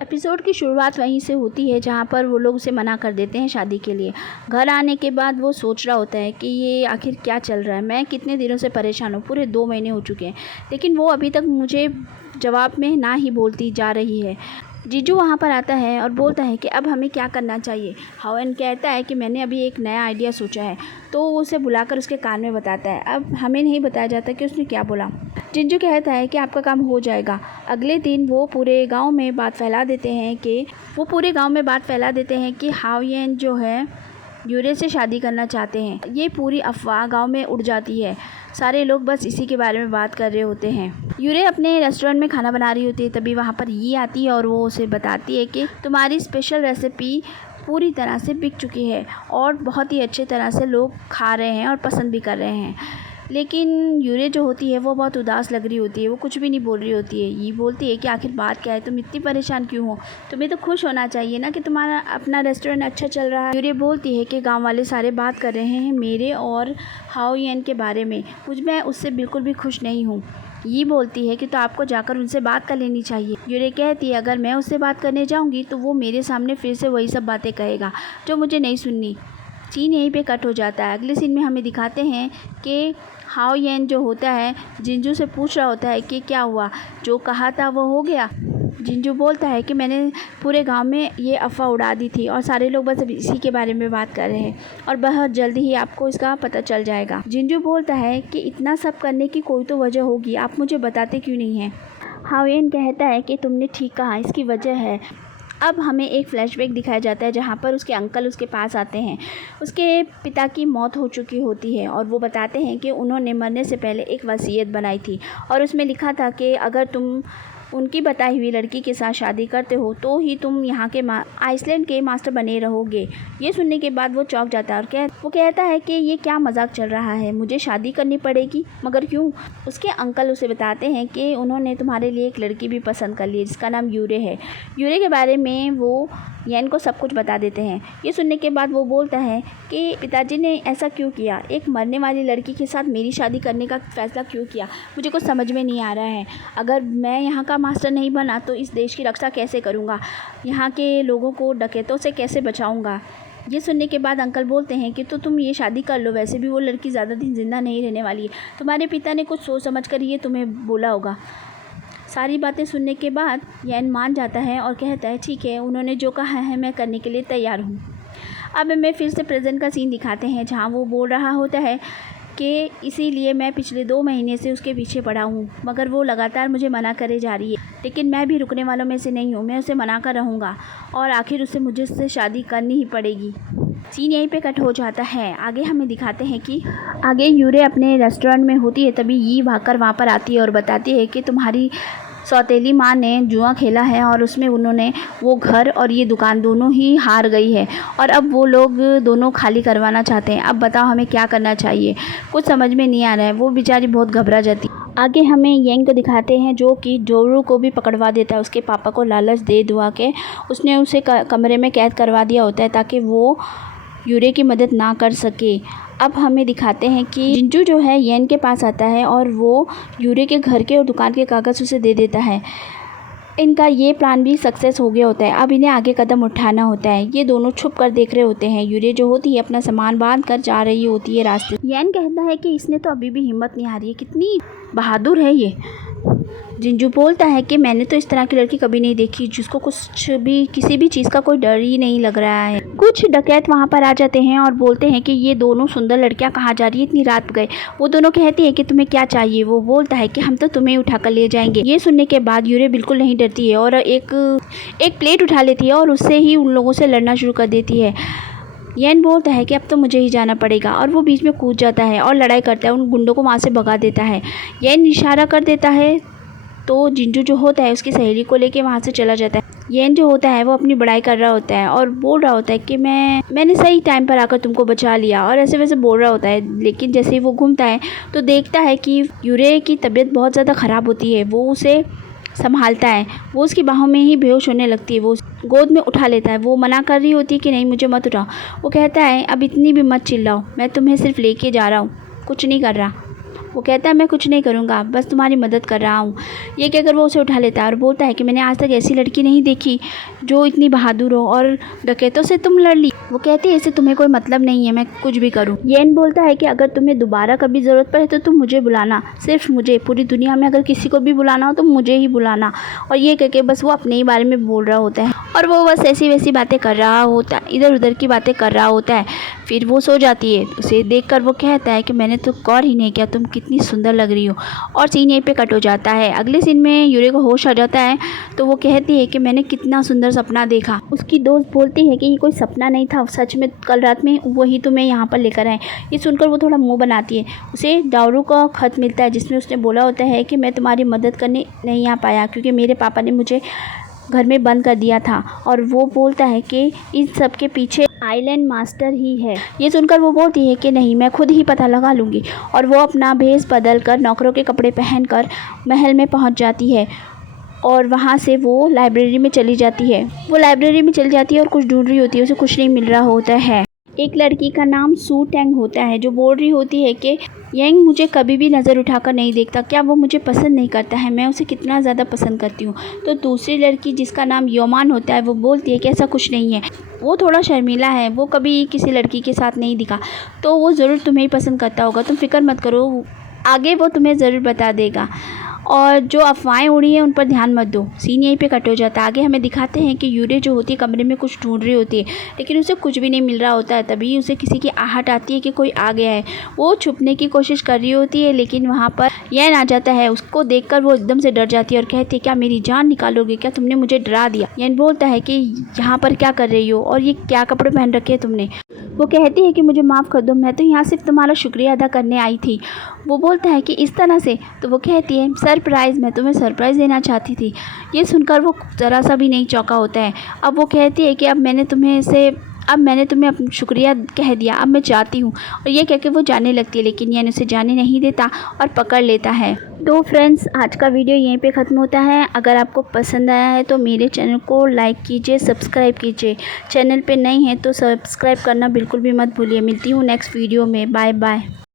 Episode की शुरुआत वहीं से होती है जहाँ पर वो लोग उसे मना कर देते हैं शादी के लिए। घर आने के बाद वो सोच रहा होता है कि ये आखिर क्या चल रहा है, मैं कितने दिनों से परेशान हूँ, पूरे 2 महीने हो चुके हैं, लेकिन वो अभी तक मुझे जवाब में ना ही बोलती जा रही है। जीजू वहाँ पर आता है और बोलता है कि अब हमें क्या करना चाहिए। हाओएन कहता है कि मैंने अभी एक नया आइडिया सोचा है, तो वो उसे बुलाकर उसके कान में बताता है। अब हमें नहीं बताया जाता कि उसने क्या बोला। जिंजू कहता है कि आपका काम हो जाएगा। अगले दिन वो पूरे गांव में बात फैला देते हैं कि हाओएन जो है यूरे से शादी करना चाहते हैं। ये पूरी अफवाह गांव में उड़ जाती है। सारे लोग बस इसी के बारे में बात कर रहे होते हैं। यूरे अपने रेस्टोरेंट में खाना बना रही होती है, तभी वहाँ पर ये आती है और वो उसे बताती है कि तुम्हारी स्पेशल रेसिपी पूरी तरह से बिक चुकी है और बहुत ही अच्छे तरह से लोग खा रहे हैं और पसंद भी कर रहे हैं। लेकिन यूरे जो होती है वो बहुत उदास लग रही होती है, वो कुछ भी नहीं बोल रही होती है। ये बोलती है कि आखिर बात क्या है, तुम इतनी परेशान क्यों हो, तुम्हें तो खुश होना चाहिए ना कि तुम्हारा अपना रेस्टोरेंट अच्छा चल रहा है। यूरे बोलती है कि गांव वाले सारे बात कर रहे हैं मेरे और हाओएन के बारे में, मैं उससे बिल्कुल भी खुश नहीं हूँ। ये बोलती है कि तो आपको जाकर उनसे बात कर लेनी चाहिए। यूरे कहती है अगर मैं उससे बात करने जाऊँगी तो वो मेरे सामने फिर से वही सब बातें कहेगा जो मुझे नहीं सुननी। सीन यहीं पे कट हो जाता है। अगले सीन में हमें दिखाते हैं कि हाओएन जो होता है जिंजू से पूछ रहा होता है कि क्या हुआ, जो कहा था वो हो गया। जिंजू बोलता है कि मैंने पूरे गांव में ये अफ़वाह उड़ा दी थी और सारे लोग बस अब इसी के बारे में बात कर रहे हैं और बहुत जल्दी ही आपको इसका पता चल जाएगा। जिंजू बोलता है कि इतना सब करने की कोई तो वजह होगी, आप मुझे बताते क्यों नहीं हैं। हाओएन कहता है कि तुमने ठीक कहा, इसकी वजह है। अब हमें एक फ्लैशबैक दिखाया जाता है जहाँ पर उसके अंकल उसके पास आते हैं। उसके पिता की मौत हो चुकी होती है और वो बताते हैं कि उन्होंने मरने से पहले एक वसीयत बनाई थी और उसमें लिखा था कि अगर तुम उनकी बताई हुई लड़की के साथ शादी करते हो तो ही तुम यहाँ के आइसलैंड के मास्टर बने रहोगे। ये सुनने के बाद वो चौंक जाता है और वो कहता है कि ये क्या मजाक चल रहा है, मुझे शादी करनी पड़ेगी, मगर क्यों। उसके अंकल उसे बताते हैं कि उन्होंने तुम्हारे लिए एक लड़की भी पसंद कर ली जिसका नाम यूरे है। यूरे के बारे में वो येन को सब कुछ बता देते हैं। ये सुनने के बाद वो बोलता है कि पिताजी ने ऐसा क्यों किया, एक मरने वाली लड़की के साथ मेरी शादी करने का फ़ैसला क्यों किया, मुझे कुछ समझ में नहीं आ रहा है। अगर मैं यहाँ का मास्टर नहीं बना तो इस देश की रक्षा कैसे करूँगा, यहाँ के लोगों को डकैतों से कैसे बचाऊँगा। ये सुनने के बाद अंकल बोलते हैं कि तो तुम ये शादी कर लो, वैसे भी वो लड़की ज़्यादा दिन जिंदा नहीं रहने वाली है, तुम्हारे पिता ने कुछ सोच समझ कर ये तुम्हें बोला होगा। सारी बातें सुनने के बाद येन मान जाता है और कहता है ठीक है, उन्होंने जो कहा है मैं करने के लिए तैयार हूँ। अब हमें फिर से प्रेजेंट का सीन दिखाते हैं जहाँ वो बोल रहा होता है कि इसीलिए मैं पिछले 2 महीने से उसके पीछे पड़ा हूँ, मगर वो लगातार मुझे मना करे जा रही है, लेकिन मैं भी रुकने वालों में से नहीं हूँ। मैं उसे मना कर रहूँगा और आखिर उसे मुझे उससे शादी करनी ही पड़ेगी। सीन यहीं पे कट हो जाता है। आगे हमें दिखाते हैं कि आगे यूरे अपने रेस्टोरेंट में होती है, तभी ये भागकर वहाँ पर आती है और बताती है कि तुम्हारी सौतेली माँ ने जुआ खेला है और उसमें उन्होंने वो घर और ये दुकान दोनों ही हार गई है और अब वो लोग दोनों खाली करवाना चाहते हैं। अब बताओ हमें क्या करना चाहिए, कुछ समझ में नहीं आ रहा है। वो बेचारी बहुत घबरा जाती है। आगे हमें येंग को दिखाते हैं जो कि जोरू को भी पकड़वा देता है। उसके पापा को लालच दे दुआ के उसने उसे कमरे में कैद करवा दिया होता है ताकि वो यूरे की मदद ना कर सके। अब हमें दिखाते हैं कि जिंजू जो है येन के पास आता है और वो यूरे के घर के और दुकान के कागज़ उसे दे देता है। इनका ये प्लान भी सक्सेस हो गया होता है। अब इन्हें आगे कदम उठाना होता है। ये दोनों छुप कर देख रहे होते हैं। यूरे जो होती है अपना सामान बांध कर जा रही होती है रास्ते। येन कहता है कि इसने तो अभी भी हिम्मत नहीं हारी है, कितनी बहादुर है ये। जिंजू बोलता है कि मैंने तो इस तरह की लड़की कभी नहीं देखी जिसको कुछ भी किसी भी चीज़ का कोई डर ही नहीं लग रहा है। कुछ डकैत वहाँ पर आ जाते हैं और बोलते हैं कि ये दोनों सुंदर लड़कियाँ कहाँ जा रही है, इतनी रात गए। वो दोनों कहती हैं कि तुम्हें क्या चाहिए। वो बोलता है कि हम तो तुम्हें उठा कर ले जाएंगे। ये सुनने के बाद यूरे बिल्कुल नहीं डरती है और एक प्लेट उठा लेती है और उससे ही उन लोगों से लड़ना शुरू कर देती है। येन बोलता है कि अब तो मुझे ही जाना पड़ेगा और वो बीच में कूद जाता है और लड़ाई करता है, उन गुंडों को वहाँ से भगा देता है। येन इशारा कर देता है तो जिंजू जो होता है उसकी सहेली को लेके वहाँ से चला जाता है। येन जो होता है वो अपनी बड़ाई कर रहा होता है और बोल रहा होता है कि मैंने सही टाइम पर आकर तुमको बचा लिया और ऐसे वैसे बोल रहा होता है। लेकिन जैसे ही वो घूमता है तो देखता है कि यूरे की तबीयत बहुत ज़्यादा ख़राब होती है। वो उसे संभालता है, वो उसकी बाहों में ही बेहोश होने लगती है। वो गोद में उठा लेता है। वो मना कर रही होती है कि नहीं मुझे मत उठाओ। वो कहता है अब इतनी भी मत चिल्लाओ, मैं तुम्हें सिर्फ लेके जा रहा हूँ, कुछ नहीं कर रहा। वो कहता है मैं कुछ नहीं करूँगा, बस तुम्हारी मदद कर रहा हूँ। ये कहकर वो उसे उठा लेता है और बोलता है कि मैंने आज तक ऐसी लड़की नहीं देखी जो इतनी बहादुर हो और डकैतों से तुम लड़ ली। वो कहती है इससे तुम्हें कोई मतलब नहीं है, मैं कुछ भी करूँ। येन बोलता है कि अगर तुम्हें दोबारा कभी ज़रूरत पड़े तो तुम मुझे बुलाना, सिर्फ मुझे। पूरी दुनिया में अगर किसी को भी बुलाना हो तो मुझे ही बुलाना। और ये कह के बस वो अपने ही बारे में बोल रहा होता है और वो बस ऐसी वैसी बातें कर रहा होता है, इधर उधर की बातें कर रहा होता है। फिर वो सो जाती है। उसे देखकर वो कहता है कि मैंने तो गौर ही नहीं किया, तुम कितनी सुंदर लग रही हो। और सीन यहीं पे कट हो जाता है। अगले सीन में यूरे को होश आ जाता है तो वो कहती है कि मैंने कितना सुंदर सपना देखा। उसकी दोस्त बोलती है कि ये कोई सपना नहीं था, सच में कल रात में वही तुम्हें यहाँ पर लेकर आए। ये सुनकर वो थोड़ा मुँह बनाती है। उसे दारू का खत मिलता है जिसमें उसने बोला होता है कि मैं तुम्हारी मदद करने नहीं आ पाया क्योंकि मेरे पापा ने मुझे घर में बंद कर दिया था। और वो बोलता है कि इन सब के पीछे आइलैंड मास्टर ही है। ये सुनकर वो बोलती है कि नहीं, मैं खुद ही पता लगा लूँगी। और वो अपना भेष बदल कर नौकरों के कपड़े पहनकर महल में पहुंच जाती है और वहाँ से वो लाइब्रेरी में चली जाती है। वो लाइब्रेरी में चली जाती है और कुछ ढूंढ रही होती है, उसे कुछ नहीं मिल रहा होता है। एक लड़की का नाम सू टैंग होता है जो बोल रही होती है कि यंग मुझे कभी भी नज़र उठाकर नहीं देखता, क्या वो मुझे पसंद नहीं करता है, मैं उसे कितना ज़्यादा पसंद करती हूँ। तो दूसरी लड़की जिसका नाम योमान होता है वो बोलती है कि ऐसा कुछ नहीं है, वो थोड़ा शर्मीला है, वो कभी किसी लड़की के साथ नहीं दिखा, तो वो ज़रूर तुम्हें ही पसंद करता होगा, तुम फिक्र मत करो, आगे वो तुम्हें ज़रूर बता देगा। और जो अफवाहें उड़ी हैं उन पर ध्यान मत दो। सीन यहीं पे कट हो जाता है। आगे हमें दिखाते हैं कि यूरे जो होती है कमरे में कुछ ढूंढ रही होती है लेकिन उसे कुछ भी नहीं मिल रहा होता है। तभी उसे किसी की आहट आती है कि कोई आ गया है। वो छुपने की कोशिश कर रही होती है लेकिन वहाँ पर येन आ जाता है। उसको देखकर वो एकदम से डर जाती है और कहती है क्या मेरी जान निकालोगे, क्या तुमने मुझे डरा दिया। येन बोलता है कि यहाँ पर क्या कर रही हो और ये क्या कपड़े पहन रखे हैं तुमने। वो कहती है कि मुझे माफ़ कर दो, मैं तो यहाँ सिर्फ तुम्हारा शुक्रिया अदा करने आई थी। वो बोलता है कि इस तरह से। तो वो कहती है सरप्राइज़, मैं तुम्हें सरप्राइज़ देना चाहती थी। ये सुनकर वो ज़रा सा भी नहीं चौंका होता है। अब वो कहती है कि अब मैंने तुम्हें अपना शुक्रिया कह दिया, अब मैं जाती हूँ। और ये कह के वो जाने लगती है लेकिन येन उसे जाने नहीं देता और पकड़ लेता है। तो फ्रेंड्स, आज का वीडियो यहीं पे ख़त्म होता है। अगर आपको पसंद आया है तो मेरे चैनल को लाइक कीजिए, सब्सक्राइब कीजिए। चैनल पे नए हैं तो सब्सक्राइब करना बिल्कुल भी मत भूलिए। मिलती हूँ नेक्स्ट वीडियो में। Bye bye.